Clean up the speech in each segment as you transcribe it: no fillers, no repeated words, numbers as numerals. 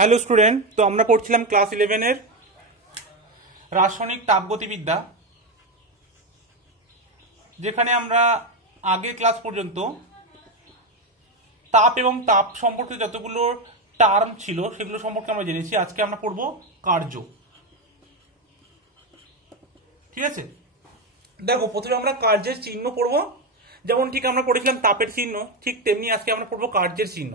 Hello student, তো আমরা পড়ছিলাম ক্লাস 11-এর রাসায়নিক তাপগতিবিদ্যা, যেখানে আমরা আগের ক্লাস পর্যন্ত তাপ এবং তাপ সম্পর্কিত যতগুলো টার্ম ছিল সেগুলো সম্পর্কে আমরা জেনেছি। আজকে আমরা পড়ব কার্য। ঠিক আছে, দেখো প্রথমে আমরা কার্যের চিহ্ন পড়ব। যেমন ঠিক আমরা পড়েছিলাম তাপের চিহ্ন, ঠিক তেমনি আজকে আমরা পড়বো কার্যের চিহ্ন।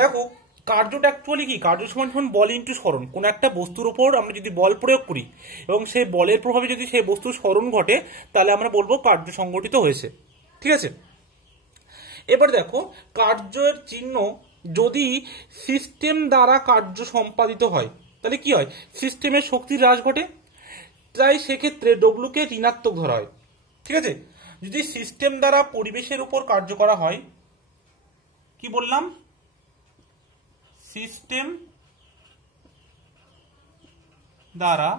দেখো কার্যটা অ্যাকচুয়ালি কি, কার্য সমান সমান বল ইন্টু সরণ। কোনো একটা বস্তুর ওপর আমরা যদি বল প্রয়োগ করি এবং সেই বলের প্রভাবে যদি সেই বস্তুর সরণ ঘটে, তাহলে আমরা বলবো কার্য সংঘটিত হয়েছে। ঠিক আছে, এবার দেখো কার্যের চিহ্ন যদি সিস্টেম দ্বারা কার্য সম্পাদিত হয় তাহলে কি হয়, সিস্টেমের শক্তির হ্রাস ঘটে, তাই সেক্ষেত্রে ডব্লুকে ঋণাত্মক ধরা হয়। ঠিক আছে, যদি সিস্টেম দ্বারা পরিবেশের উপর কার্য করা হয়, কি বললাম, সিস্টেম দ্বারা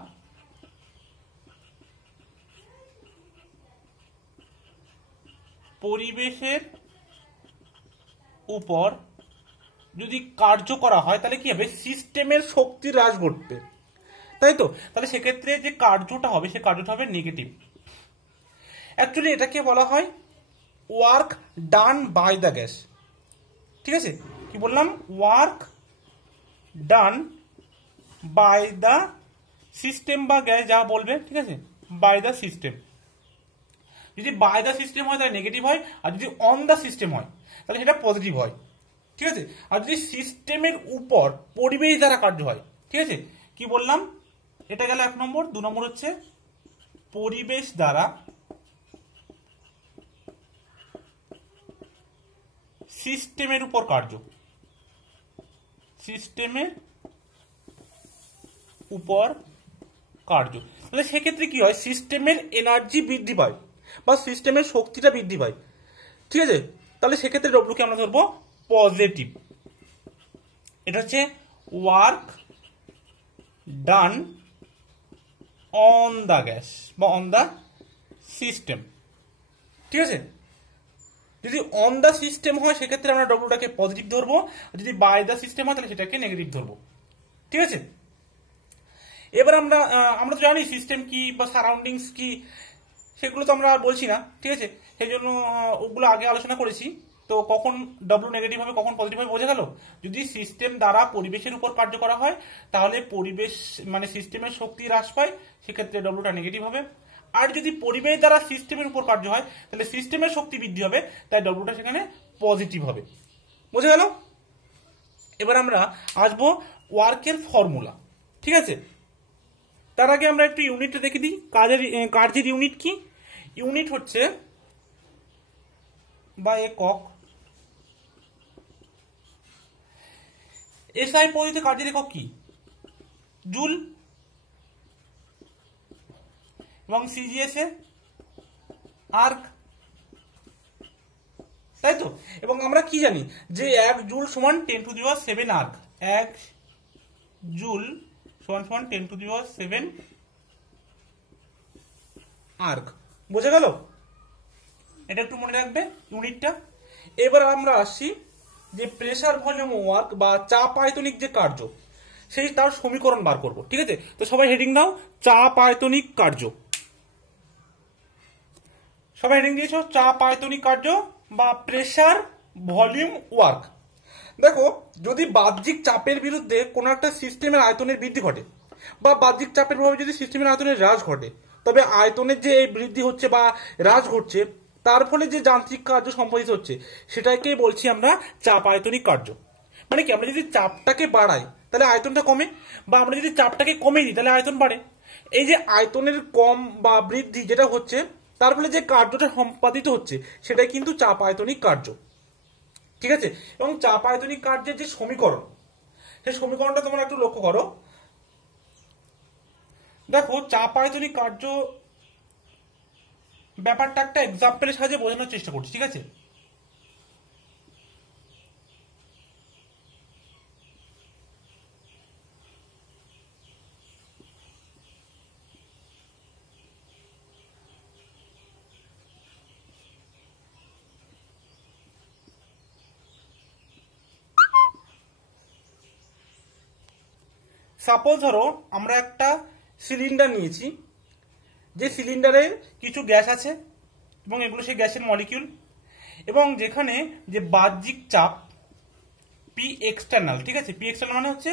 পরিবেশের উপর যদি কার্য করা হয় তাহলে কি হবে, সিস্টেমের শক্তির হ্রাস ঘটবে, তাই তো। তাহলে সেক্ষেত্রে যে কার্যটা হবে সে কার্যটা হবে নেগেটিভ। অ্যাকচুয়ালি এটাকে বলা হয় work done by the gas. ঠিক আছে, কি বললাম, work done by the system বা গ্যাস, যা বলবে। ঠিক আছে, বাই দ্য সিস্টেম। যদি বাই দ্য সিস্টেম হয় তাহলে নেগেটিভ হয়, আর যদি অন দ্য সিস্টেম হয় তাহলে সেটা পজিটিভ হয়। ঠিক আছে, আর যদি সিস্টেমের উপর পরিবেশ দ্বারা কার্য হয়, ঠিক আছে, কি বললাম, এটা গেল 1 নম্বর। 2 নম্বর হচ্ছে পরিবেশ দ্বারা সিস্টেমের উপর কার্য। সিস্টেমের উপর কার্য, তাহলে সেক্ষেত্রে কি হয়, সিস্টেমের এনার্জি বৃদ্ধি পায় বা সিস্টেমের শক্তিটা বৃদ্ধি পায়। ঠিক আছে, তাহলে সেক্ষেত্রে ডব্লুকে আমরা ধরবো পজিটিভ। এটা হচ্ছে work done on the gas বা অন দ্য সিস্টেম। ঠিক আছে, যদি অন দ্য সিস্টেম হয় সেক্ষেত্রে আমরা ডব্লুটাকে পজিটিভ ধরবো, যদি বাই দ্য সিস্টেম হয় তাহলে সেটাকে নেগেটিভ ধরবো। ঠিক আছে, এবার আমরা তো জানি সিস্টেম কি বা সারাউন্ডিংস কি, সেগুলো তো আমরা আর বলছি না। ঠিক আছে, সেই জন্য ওগুলো আগে আলোচনা করেছি। তো কখন ডব্লু নেগেটিভ হবে কখন পজিটিভ হবে বোঝা গেল। যদি সিস্টেম দ্বারা পরিবেশের উপর কার্য করা হয় তাহলে পরিবেশ মানে সিস্টেমের শক্তি হ্রাস পায়, সেক্ষেত্রে ডব্লুটা নেগেটিভ হবে। আর যদি পরিবেশ দ্বারা সিস্টেমের উপর কার্য হয় তাহলে সিস্টেমের শক্তি বৃদ্ধি হবে, তাই ডব্লুটা সেখানে পজিটিভ হবে। বোঝা গেল। এবার আমরা আসবো ওয়ার্কের ফর্মুলা। ঠিক আছে, তার আগে আমরা একটু ইউনিটটা দেখে দিই। কার্যের ইউনিট কি, ইউনিট হচ্ছে বা একক। এসআই পদ্ধতিতে কার্যের একক কি, জুল, এবং সিজিএস এ আর্ক, তাই তো। এবং আমরা কি জানি যে 1 জুল সমান 10⁷ আর্ক। 1 জুল সমান সমান 10⁷ আর্ক। বোঝা গেল, এটা একটু মনে রাখবে ইউনিটটা। এবার আমরা আসছি যে প্রেসার ভলিউম ওয়ার্ক বা চাপ আয়তনিক যে কার্য, সেই তার সমীকরণ বার করব। ঠিক আছে, তো সবাই হেডিং দাও, চাপ আয়তনিক কার্য। সবাই হেডিং দিয়েছো, চাপ আয়তনিক কার্য বা প্রেসার ভলিউম ওয়ার্ক। দেখো যদি বাহ্যিক চাপের বিরুদ্ধে কোনো একটা সিস্টেমের আয়তনের বৃদ্ধি ঘটে বা বাহ্যিক চাপের প্রভাবে যদি সিস্টেমের আয়তনের হ্রাস ঘটে, তবে আয়তনের যে এই বৃদ্ধি হচ্ছে বা হ্রাস ঘটছে তার ফলে যে যান্ত্রিক কার্য সম্পাদিত হচ্ছে সেটাকে বলছি আমরা চাপ আয়তনিক কার্য। মানে কি, আমরা যদি চাপটাকে বাড়াই তাহলে আয়তনটা কমে, বা আমরা যদি চাপটাকে কমে দিই তাহলে আয়তন বাড়ে। এই যে আয়তনের কম বা বৃদ্ধি যেটা হচ্ছে তার ফলে যে কার্যটা সম্পাদিত হচ্ছে সেটাই কিন্তু চাপ আয়তনিক কার্য। ঠিক আছে, এবং চাপ আয়তনিক কার্যের যে সমীকরণ, সেই সমীকরণটা তোমরা একটু লক্ষ্য করো। দেখো চাপ আয়তনিক কার্য ব্যাপারটা একটা এক্সাম্পলের সাহায্যে বোঝানোর চেষ্টা করছি। ঠিক আছে, সাপোজ ধরো আমরা একটা সিলিন্ডার নিয়েছি, যে সিলিন্ডারে কিছু গ্যাস আছে এবং এগুলো সেই গ্যাসের মলিকিউল, এবং যেখানে যে বাহ্যিক চাপ পি এক্সটার্নাল, ঠিক আছে, পি এক্সটার্নাল মানে হচ্ছে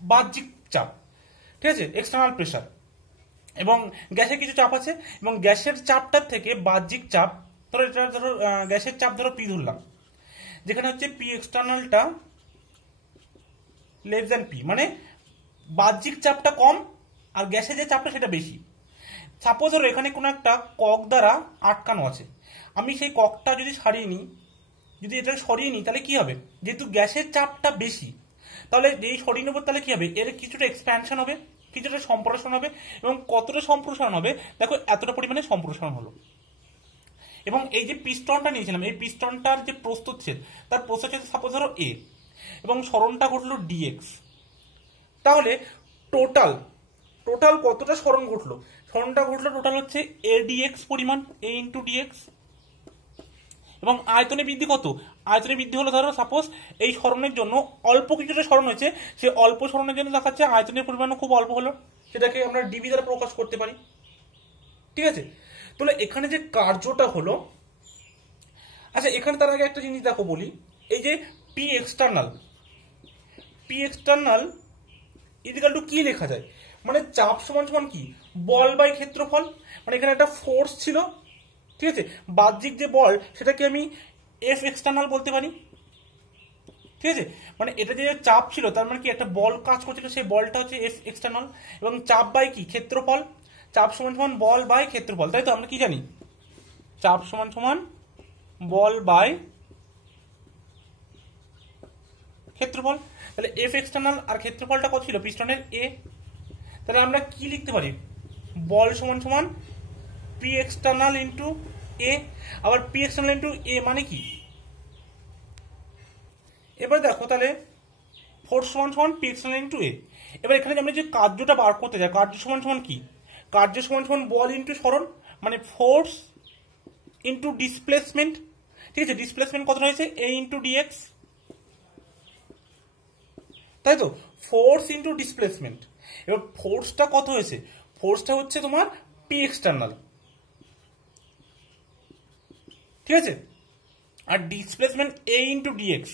বাহ্যিক চাপ, ঠিক আছে, এক্সটার্নাল প্রেসার, এবং গ্যাসের কিছু চাপ আছে, এবং গ্যাসের চাপটার থেকে বাহ্যিক চাপ, ধরো এটা ধরো গ্যাসের চাপ ধরো পি ধরলাম, যেখানে হচ্ছে পি এক্সটার্নালটা লেস দ্যান পি, মানে বাহ্যিক চাপটা কম আর গ্যাসের যে চাপটা সেটা বেশি। সাপোজ ধরো এখানে কোনো একটা কক দ্বারা আটকানো আছে, আমি সেই ককটা যদি সরিয়ে নিই, যদি এটা সরিয়ে নিই তাহলে কি হবে, যেহেতু গ্যাসের চাপটা বেশি, তাহলে এই সরিয়ে নেবো, তাহলে কি হবে, এর কিছুটা এক্সপ্যানশন হবে, কিছুটা সম্প্রসারণ হবে, এবং কতটা সম্প্রসারণ হবে দেখো, এতটা পরিমাণে সম্প্রসারণ হলো। এবং এই যে পিস্টনটা নিয়েছিলাম, এই পিস্টনটার যে প্রস্থচ্ছেদ, তার প্রস্থচ্ছেদ সাপোজ ধরো এ, এবং সরণটা ঘটলো ডিএক্স, তাহলে টোটাল টোটাল কতটা সরণ ঘটলো, সরণটা ঘটলো টোটাল হচ্ছে এ ডিএক্স পরিমাণ, এ ইন্টু ডিএক্স। এবং আয়তনে বৃদ্ধি কত, আয়তনে বৃদ্ধি হলো ধরো সাপোজ এই সরণের জন্য অল্প কিছুটা সরণ হয়েছে, সে অল্প সরণের জন্য দেখাচ্ছে আয়তনের পরিমাণও খুব অল্প হলো, সেটাকে আমরা ডিবি দ্বারা প্রকাশ করতে পারি, ঠিক আছে। তাহলে এখানে যে কার্যটা হলো, আচ্ছা এখানে তার আগে একটা জিনিস দেখো বলি, এই যে P external, P external equal to কি লেখা যায়, মানে চাপ সমান সমান কি, বল বাই ক্ষেত্রফল, মানে এখানে একটা ফোর্স ছিল, ঠিক আছে, বাহ্যিক যে বল সেটাকে আমি এফ এক্সটার্নাল বলতে পারি, ঠিক আছে, মানে এটা যে চাপ ছিল তার মানে কি একটা বল কাজ করছিল, সেই বলটা হচ্ছে এফ এক্সটার্নাল, এবং চাপ বাই কি ক্ষেত্রফল, চাপ সমান সমান বল বাই ক্ষেত্রফল, তাই তো আমরা কি জানি, চাপ সমান সমান বল বাই ক্ষেত্রফল। তাহলে এফ এক্সটার্নাল আর ক্ষেত্রফলটা কত ছিল পিস্টনের এ, তাহলে আমরা কি লিখতে পারি, বল সমান সমান পি এক্সটার্নাল ইন্টু এ, আবার পি এক্সটার্নাল ইন্টু এ মানে কি, এবার দেখো তাহলে ফোর্স সমান সমান পি এক্সটার্নাল ইন্টু এ। এবার এখানে আমরা যে কার্যটা বার করতে যাই, কার্য সমান সমান কি, কার্য সমান সমান বল ইন্টু সরণ, মানে ফোর্স ইন্টু ডিসপ্লেসমেন্ট, ঠিক আছে, ডিসপ্লেসমেন্ট কত হয়েছে এ ইন্টু ডিএক্স, তাই তো, ফোর্স ইন্টু ডিসপ্লেসমেন্ট। এবার ফোর্সটা কত হয়েছে, ফোর্সটা হচ্ছে তোমার পি এক্সটার্নাল, ঠিক আছে, আর ডিসপ্লেসমেন্ট এ ইন্টু ডিএক্স।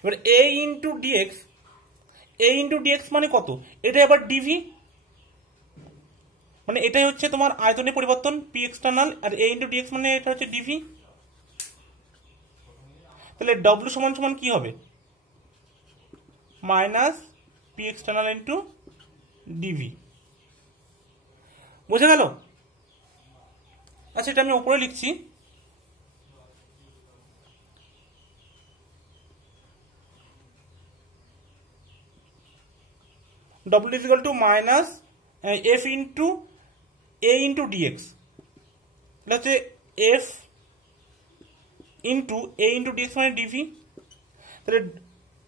এবার এ ইন্টু ডিএক্স, এ ইন্টু ডিএক্স মানে কত, এটা আবার ডিভি, মানে এটাই হচ্ছে তোমার আয়তনের পরিবর্তন পি এক্সটার্নাল, আর এ ইন্টু ডিএক্স মানে এটা হচ্ছে ডিভি। তাহলে ডব্লিউ সমান সমান কি হবে, minus P external into dV, বুঝে গেল। আচ্ছা এটা আমি উপরে লিখছি, W is equal to minus F into A into dx, এটা হচ্ছে F into A into dx মানে ডিভি। তাহলে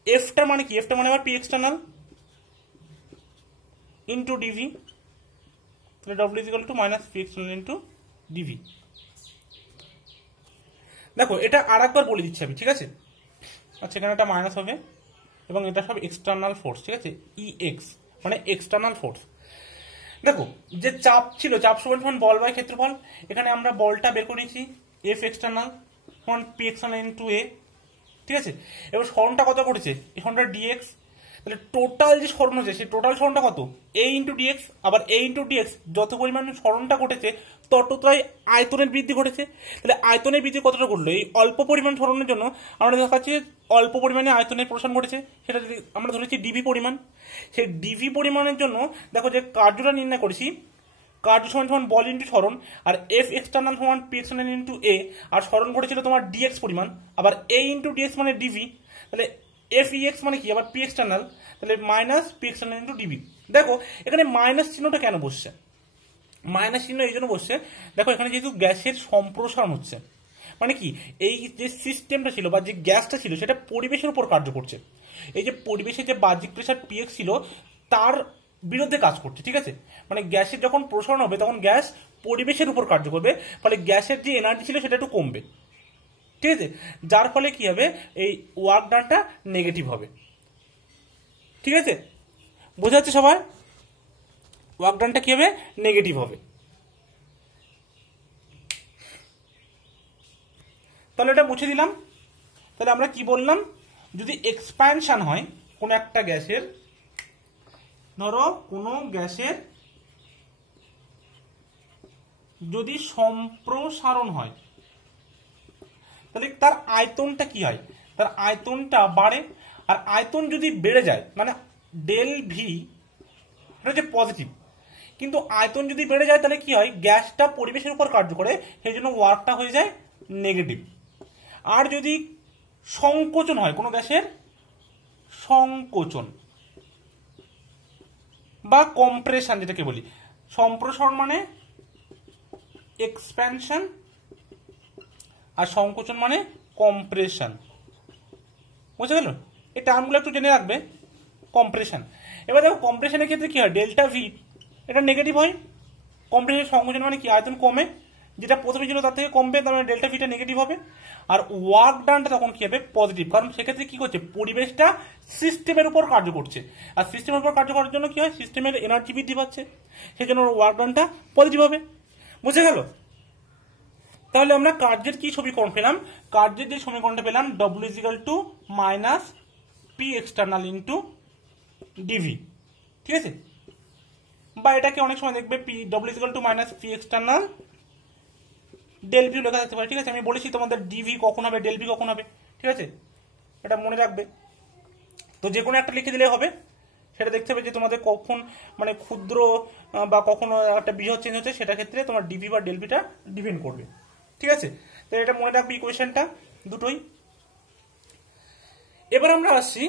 এফটা মানে কি, এফটা মানে আবার পি এক্সটার্নাল ইন্টু ডিভি, তাহলে W is equal to minus P external into dV. দেখো এটা আর একবার বলে দিচ্ছি আমি, ঠিক আছে। আচ্ছা এখানে একটা মাইনাস হবে, এবং এটা সব এক্সটার্নাল ফোর্স, ঠিক আছে, ই এক্স মানে এক্সটার্নাল ফোর্স। দেখো যে চাপ ছিল, চাপ সমান সমান বল বাই ক্ষেত্রফল, এখানে আমরা বলটা বের করে নিয়েছি এফ এক্সটার্নাল সমান পি এক্সটার্নাল ইন্টু এ, ঠিক আছে। এবার সরণটা কত করেছে, এই সরণটা ডিএক্স, তাহলে টোটাল যে সরণ হচ্ছে সেই টোটাল সরণটা কত এ ইন্টু ডিএক্স, আবার এ ইন্টু ডিএক্স যত পরিমাণে সরণটা ঘটেছে ততটাই আয়তনের বৃদ্ধি ঘটেছে। তাহলে আয়তনের বৃদ্ধি কতটা ঘটলো, এই অল্প পরিমাণ সরণের জন্য আমরা দেখাচ্ছি অল্প পরিমাণে আয়তনের প্রসারণ ঘটেছে, সেটা যদি আমরা ধরেছি ডিভি পরিমাণ, সেই ডিভি পরিমাণের জন্য দেখো যে কার্যটা নির্ণয় করেছি, কার্য সমান সমান বল ইন্টু সরণ, আর এফ এক্সটার্নাল সমান পি এক্সটার্নাল ইন্টু এ, আর সরণ ঘটেছিল তোমার ডিএক্স পরিমাণ, আবার এ ইন্টু ডিএক্স মানে ডিভি, তাহলে এফ ই এক্স মানে কি আবার পি এক্সটার্নাল, তাহলে minus P external into dV. দেখো এখানে মাইনাস চিহ্নটা কেন বসছে, মাইনাস চিহ্ন এই জন্য বসছে, দেখো এখানে যেহেতু গ্যাসের সম্প্রসারণ হচ্ছে, মানে কি এই যে সিস্টেমটা ছিল বা যে গ্যাসটা ছিল সেটা পরিবেশের উপর কার্য করছে, এই যে পরিবেশের যে বাহ্যিক প্রেসার পিএক্স ছিল তার বিরুদ্ধে কাজ করছে, ঠিক আছে, মানে গ্যাসের যখন প্রসারণ হবে তখন গ্যাস পরিবেশের উপর কার্য করবে, ফলে গ্যাসের যে এনার্জি ছিল সেটা একটু কমবে, ঠিক আছে, যার ফলে কি হবে এই ওয়ার্ক ডানটা নেগেটিভ হবে, ঠিক আছে, বোঝা যাচ্ছে সবার? ওয়ার্ক ডানটা কি হবে? নেগেটিভ হবে। তাহলে এটা মুছে দিলাম। তাহলে আমরা কি বললাম, যদি এক্সপ্যানশন হয় কোনো একটা গ্যাসের, ধরো কোনো গ্যাসের যদি সম্প্রসারণ হয় তাহলে তার আয়তনটা কি হয়? তার আয়তনটা বাড়ে। আর আয়তন যদি বেড়ে যায় মানে ডেল ভি, এটা হচ্ছে পজিটিভ, কিন্তু আয়তন যদি বেড়ে যায় তাহলে কি হয়? গ্যাসটা পরিবেশের উপর কার্য করে, সেই জন্য ওয়ার্কটা হয়ে যায় নেগেটিভ। আর যদি সংকোচন হয় কোনো গ্যাসের, সংকোচন বা কম্প্রেশন যেটাকে বলি, সম্প্রসারণ মানে এক্সপ্যানশন আর সংকোচন মানে কম্প্রেশন। বুঝতে গেল? এই টার্মগুলো একটু জেনে রাখবে। কম্প্রেশন, এবার দেখো কম্প্রেশনের ক্ষেত্রে কি হয়? ডেল্টা ভি এটা নেগেটিভ হয়। কম্প্রেশন সংকোচন মানে কি? আয়তন কমে, যেটা প্রথমে ছিল তার থেকে কমবে, তার মানে ডেল্টা ভিটা নেগেটিভ হবে। আর ওয়ার্ক ডানটা তখন কি হবে? পজিটিভ, কারণ সেক্ষেত্রে কি করছে? পরিবেশটা সিস্টেমের উপর কার্য করছে, আর সিস্টেমের উপর কার্য করার জন্য কি হয়? সিস্টেমের এনার্জি বৃদ্ধি পাচ্ছে, সেই জন্য ওয়ার্ক ডানটা পজিটিভ হবে। বুঝে গেল? তাহলে আমরা কার্যের কি সমীকরণ পেলাম? কার্যের যে সমীকরণটা পেলাম, W is equal to minus P external into dV. ঠিক আছে? বা এটাকে অনেক সময় দেখবে P W is equal to minus P external del V লেখা থাকতে পারে। ঠিক আছে? আমি বলেছি তোমাদের ডিভি কখন হবে, ডেল ভি কখন হবে। ঠিক আছে? এটা মনে রাখবে। তো যে কোনো একটা লিখে দিলে হবে। সেটা দেখতে হবে যে তোমাদের কখন মানে ক্ষুদ্র বা কখনো একটা বৃহৎ চেঞ্জ হচ্ছে, সেটা ক্ষেত্রে তোমার ডিভি বা ডেল ভিটা ডিপেন্ড করবে। ঠিক আছে? তো এটা মনে রাখবে ইকুয়েশনটা দুটোই। এবার আমরা আসছি,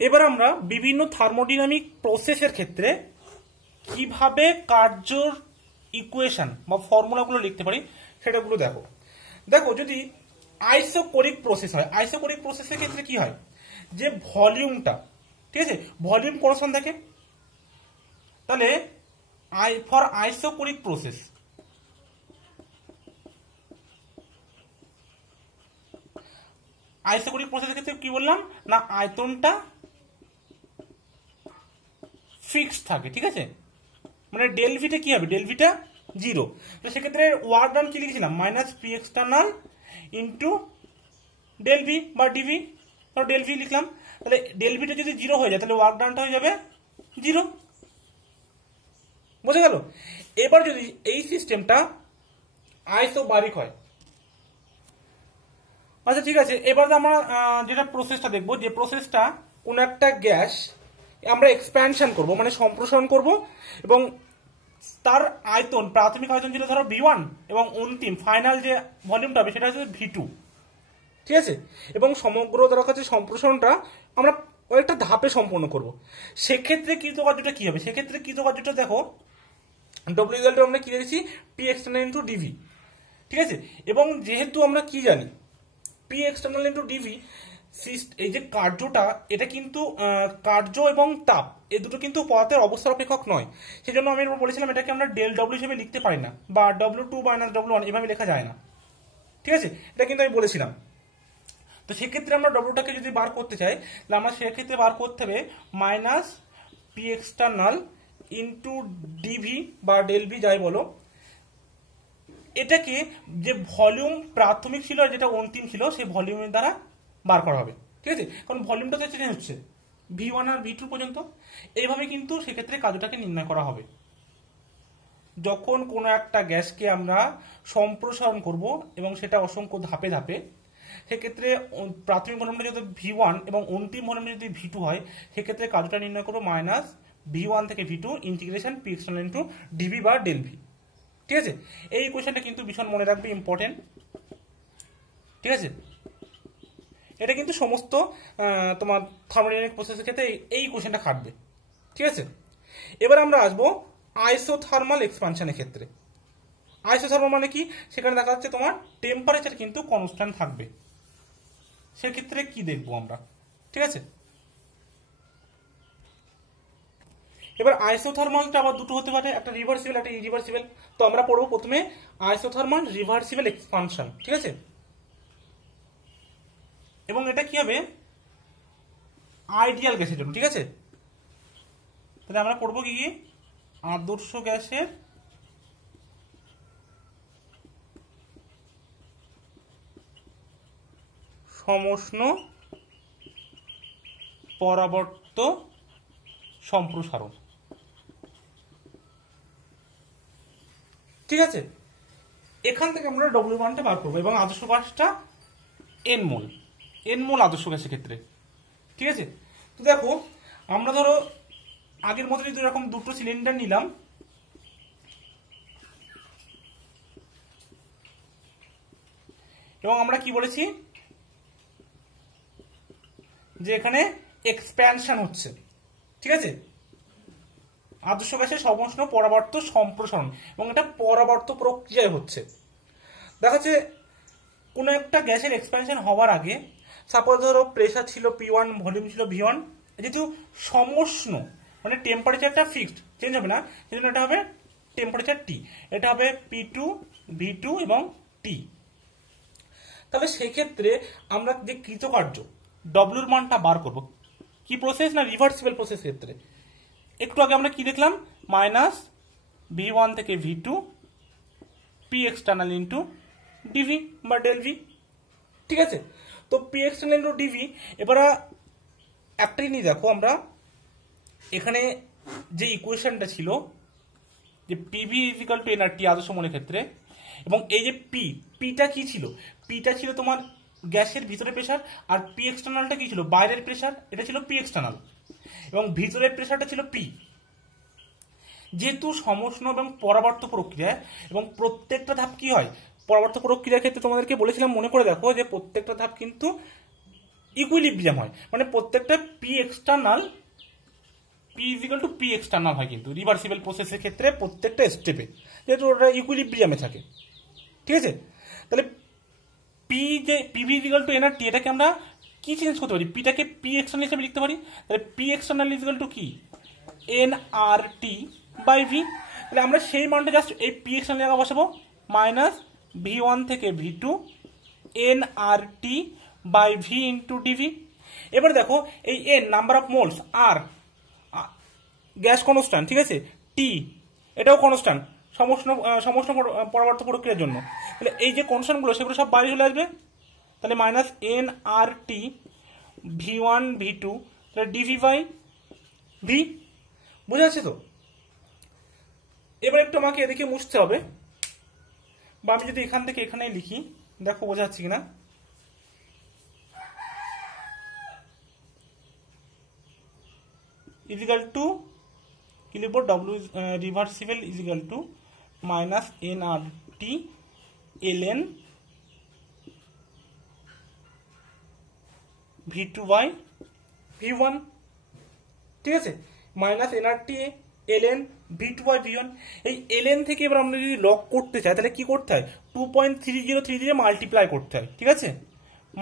এবার আমরা বিভিন্ন থার্মোডাইনামিক প্রসেসের ক্ষেত্রে কিভাবে কার্যর ইকুয়েশন বা ফর্মুলাগুলো লিখতে পারি সেটাগুলো দেখো। দেখো যদি আইসোকোরিক প্রসেস হয়, আইসোকোরিক প্রসেসের ক্ষেত্রে কি হয়? যে ভলিউমটা, ঠিক আছে, ভলিউম কনস্ট্যান্ট থাকে। তাহলে ফর আইসোকোরিক প্রসেস, আইসোকোরিক প্রসেসের ক্ষেত্রে কি বললাম না, আয়তনটা ফিক্সড থাকে। ঠিক আছে? মানে ডেল ভিটা কি হবে? ডেল ভিটা জিরো। তো সেক্ষেত্রে ওয়ার্ক ডান কি লিখেছিলাম? Minus P external into del V বা ডিভি। তো ডেল ভি লিখলাম। তাহলে ডেল ভিটা যদি জিরো হয়ে যায় তাহলে ওয়ার্ক ডানটা হয়ে যাবে জিরো। বুঝে গেল? এবার যদি এই সিস্টেমটা আইসোবারিক হয়, আচ্ছা ঠিক আছে, এবার আমরা যেটা প্রসেসটা দেখবো, যে প্রসেসটা কোন একটা গ্যাস আমরা এক্সপ্যানশন করব মানে সম্প্রসারণ করব, এবং তার আয়তন, প্রাথমিক আয়তন যেটা ধরো ভি1 এবং অন্তিম ফাইনাল যে ভলিউমটা হবে সেটা হচ্ছে ভি2। ঠিক আছে? এবং সমগ্র ধরো কাছে সম্প্রসারণটা আমরা কয়েকটা ধাপে সম্পন্ন করব। সেক্ষেত্রে কৃতকার্যটা কি হবে? সেক্ষেত্রে কৃতকার্যটা দেখো, ডব্লিউ ইকুয়াল টু আমরা কি রেখেছি? P external into dV. ঠিক আছে? এবং যেহেতু আমরা কি জানি, পি এক্সটার্নাল ইন্টু ডিভি, এই যে কার্যটা, এটা কিন্তু কার্য এবং তাপ এই দুটো কিন্তু পদার্থের অবস্থার অপেক্ষক নয়। সেই জন্য আমি বলেছিলাম এটাকে আমরা ডেল ডব্লিউ হিসেবে লিখতে পারি না, বা ডব্লিউ2 মাইনাস ডব্লিউ1 এভাবে লেখা যায় না। ঠিক আছে? এটা কিন্তু আমি বলেছিলাম। তো সেক্ষেত্রে আমরা ডব্লিউটাকে যদি বার করতে চাই তাহলে আমরা সেক্ষেত্রে বার করতে হবে minus P external into DV বা ডেল ভি যাই বলো, এটাকে যে ভলিউম প্রাথমিক ছিল আর যেটা অন্তিম ছিল সেই ভলিউমের দ্বারা বার করা হবে। ঠিক আছে? কারণ ভলিউমটা তো চেঞ্জ হচ্ছে ভি1 আর ভি2 পর্যন্ত। এইভাবে কিন্তু সেক্ষেত্রে কার্যটাকে নির্ণয় করা হবে। যখন কোনো একটা গ্যাসকে আমরা সম্প্রসারণ করব এবং সেটা অসংখ্য ধাপে ধাপে, সেক্ষেত্রে প্রাথমিক ভলিউমটা যদি ভি1 এবং অন্তিম ভলিউমটা যদি ভি2 হয়, সেক্ষেত্রে কার্যটা নির্ণয় করবো মাইনাস ভি1 থেকে ভি2 integration P external into DV বা ডেল ভি। ঠিক আছে? এই ইকুয়েশনটা কিন্তু ভীষণ মনে রাখবে, ইম্পর্টেন্ট। ঠিক আছে? এটা কিন্তু সমস্ত তোমার থার্মোডাইনামিক প্রসেসের ক্ষেত্রে এই ইকুয়েশনটা খাটবে। ঠিক আছে? এবার আমরা আসবো আইসোথার্মাল এক্সপানশনের ক্ষেত্রে। আইসোথার্মাল মানে কি? সেখানে দেখা যাচ্ছে তোমার টেম্পারেচার কিন্তু কনস্ট্যান্ট থাকবে। সেক্ষেত্রে কি দেখবো আমরা? ঠিক আছে? এবার আইসোথার্মালটা আবার দুটো হতে পারে, একটা রিভার্সিবল একটা ইরিভার্সিবল। তো আমরা পড়বো প্রথমে আইসোথার্মাল রিভার্সিবল এক্সপানশন। ঠিক আছে? এবং এটা কি হবে? আইডিয়াল গ্যাসের জন্য। ঠিক আছে? তাহলে আমরা করবো কি আদর্শ গ্যাসের সমষ্ণ পরাবর্ত সম্প্রসারণ। ঠিক আছে, এখান থেকে আমরা ডব্লিউ মানটা বার করবো এবং আদর্শ গ্যাসটা এন মোল আদর্শ গ্যাসের ক্ষেত্রে। ঠিক আছে, তো দেখো আমরা ধরো আগের মতো যদি এরকম দুটো সিলিন্ডার নিলাম, এবং আমরা কি বলেছি যে এখানে এক্সপ্যানশন হচ্ছে। ঠিক আছে, আদর্শ গ্যাসের সমষ্ণ পরাবর্ত সম্প্রসারণ, এবং এটা পরাবর্ত প্রক্রিয়ায় হচ্ছে। দেখা যাচ্ছে কোনো একটা গ্যাসের এক্সপ্যানশন হওয়ার আগে সাপোজ ধরো প্রেসার ছিল P1, ভলিউম ছিল V1, যেহেতু সমষ্ণ মানে টেম্পারেচারটা ফিক্সড, চেঞ্জ হবে না, সেজন্য এটা হবে টেম্পারেচার T, এটা হবে P2, V2 এবং T। তাহলে সেই ক্ষেত্রে আমরা যে কৃতকার্য ডব্লিউর মানটা বার করব, কি প্রসেস না রিভার্সিবল প্রসেস ক্ষেত্রে। একটু আগে আমরা কি দেখলাম, মাইনাস V1 থেকে V2 P external into DV বা ডেল ভি। ঠিক আছে, তো P এক্সটার্নাল ইন্টু ডিভি। এবার একটা জিনিস দেখো, আমরা এখানে যে ইকুয়েশনটা ছিল যে PV is equal two nRT আদর্শ মনের ক্ষেত্রে, এবং এই যে পিটা কি ছিল, পিটা ছিল তোমার গ্যাসের ভিতরে প্রেসার, আর পি এক্সটার্নালটা কি ছিল বাইরের প্রেসার, এটা ছিল পি এক্সটার্নাল, এবং ভিতরের প্রেসারটা ছিল পি। যেহেতু সমষ্ণ এবং পরাবর্ত প্রক্রিয়ায়, এবং প্রত্যেকটা ধাপ কি হয় পরাবর্ত প্রক্রিয়ার ক্ষেত্রে তোমাদেরকে বলেছিলাম, মনে করে দেখো যে প্রত্যেকটা ধাপ কিন্তু ইকুইলিব্রিয়াম হয়, মানে প্রত্যেকটা P external P is equal two P external হয় কিন্তু রিভার্সিবল প্রসেসের ক্ষেত্রে প্রত্যেকটা স্টেপে, যেহেতু ওটা ইকুইলিব্রিয়ামে থাকে। ঠিক আছে, তাহলে পি যে PV is equal two nRT, এটাকে আমরা কি চেঞ্জ করতে পারি, পিটাকে পি এক্সটার্নাল হিসেবে লিখতে পারি। তাহলে P external is equal two কি এনআরটি বাই ভি। তাহলে আমরা সেই মানটা জাস্ট এই পি এক্সটার্নাল জায়গা বসাবো, মাইনাস V1 থেকে V2 NRT by V into dV. এবার দেখো এই এন নাম্বার অফ মোলস, আর গ্যাস কনস্ট্যান্ট, ঠিক আছে, টি এটাও কনস্ট্যান্ট সমষ্ণ পরাবর্ত প্রক্রিয়ার জন্য। তাহলে এই যে কনস্ট্যান্টগুলো সেগুলো সব বাইরে চলে আসবে, তাহলে মাইনাস এনআরটি V1 V2 তাহলে ডিভি বাই ভি। বুঝা যাচ্ছে তো? এবার একটু আমাকে এদিকে মুছতে হবে, বা আমি যদি এখান থেকে এখানে লিখি, দেখো বোঝা যাচ্ছে কিনা। ইজিক্যাল টু কি লিখবো, W reversible equal to minus NRT ln V2 by V1। ঠিক আছে, minus NRT ln V2 by V1। এই এলএন থেকে এবার আমরা যদি লগ করতে চাই তাহলে কি করতে হয়, 2.3033 দিয়ে মাল্টিপ্লাই করতে হয়। ঠিক আছে,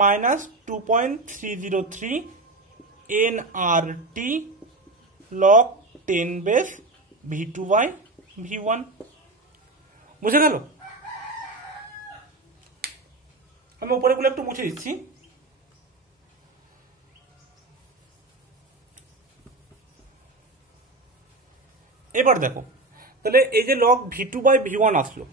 minus 2.303 NRT log 10 base V2 by V1। বুঝে গেল? আমি উপরেগুলো একটু মুছে দিচ্ছি। এবার দেখো, তাহলে এই যে লগ V2 বাই V1 আসলো,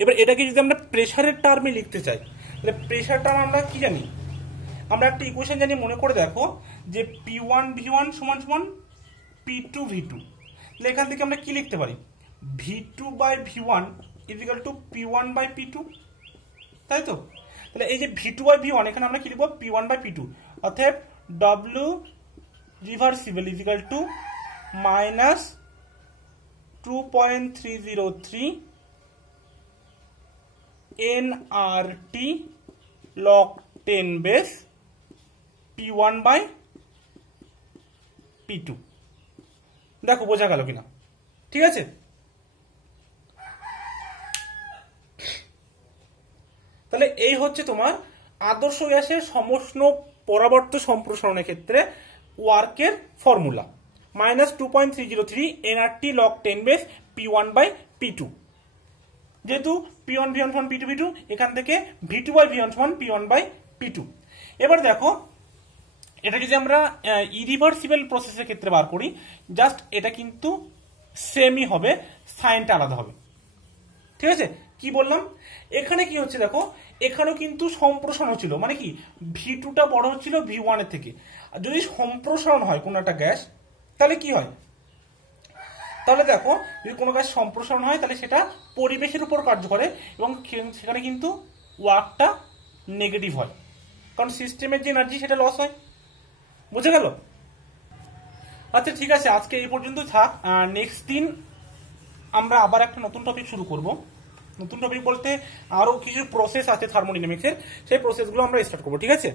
এবার এটাকে যদি আমরা প্রেসারের টার্মে লিখতে চাই, তাহলে প্রেসার টার্ম আমরা কি জানি, আমরা একটা ইকুয়েশন জানি, মনে করে দেখো যে P1 V1 সমান সমান P2 V2। তাহলে এখান থেকে আমরা কি লিখতে পারি, V2 by V1 is equal two P1 by P2, তাই তো? তাহলে এই যে V2 বাই V1 এখানে আমরা কি লিখবো, P1 বাই P2, অর্থাৎ W reversible equal to minus 2.303 NRT log 10 base P1 by P2। দেখো বোঝা গেল কিনা? ঠিক আছে, তাহলে এই হচ্ছে তোমার আদর্শ গ্যাসের সমষ্ণ পরাবর্ত সম্প্রসারণের ক্ষেত্রে ওয়ার্কের formula, minus 2.303 NRT log 10 base P1 by P2। যেহেতু P1 V1 সমান P2 V2, এখান থেকে V2 বাই V1 সমান P1 বাই P2। এবার দেখো এটা যদি আমরা ইরিভার্সিবল প্রসেসের ক্ষেত্রে বার করি, জাস্ট এটা কিন্তু সেমই হবে, সাইনটা আলাদা হবে। ঠিক আছে, কি বললাম এখানে কি হচ্ছে দেখো, এখানেও কিন্তু সম্প্রসারণ হচ্ছিল, মানে কি V2টা বড় হচ্ছিল V1 এর থেকে। আর যদি সম্প্রসারণ হয় কোনো একটা গ্যাস, তাহলে কি হয়, তাহলে দেখো যদি কোনো গ্যাস সম্প্রসারণ হয় তাহলে সেটা পরিবেশের উপর কার্য করে এবং সেখানে কিন্তু ওয়ার্কটা নেগেটিভ হয়, কারণ সিস্টেমের যে এনার্জি সেটা লস হয়। বুঝে গেল? আচ্ছা ঠিক আছে, আজকে এই পর্যন্ত থাক। নেক্সট দিন আমরা আবার একটা নতুন টপিক শুরু করব। নতুন টপিক বলতে আরো কিছু প্রসেস আছে থার্মোডাইনামিক্সের, সেই প্রসেসগুলো আমরা স্টার্ট করবো। ঠিক আছে।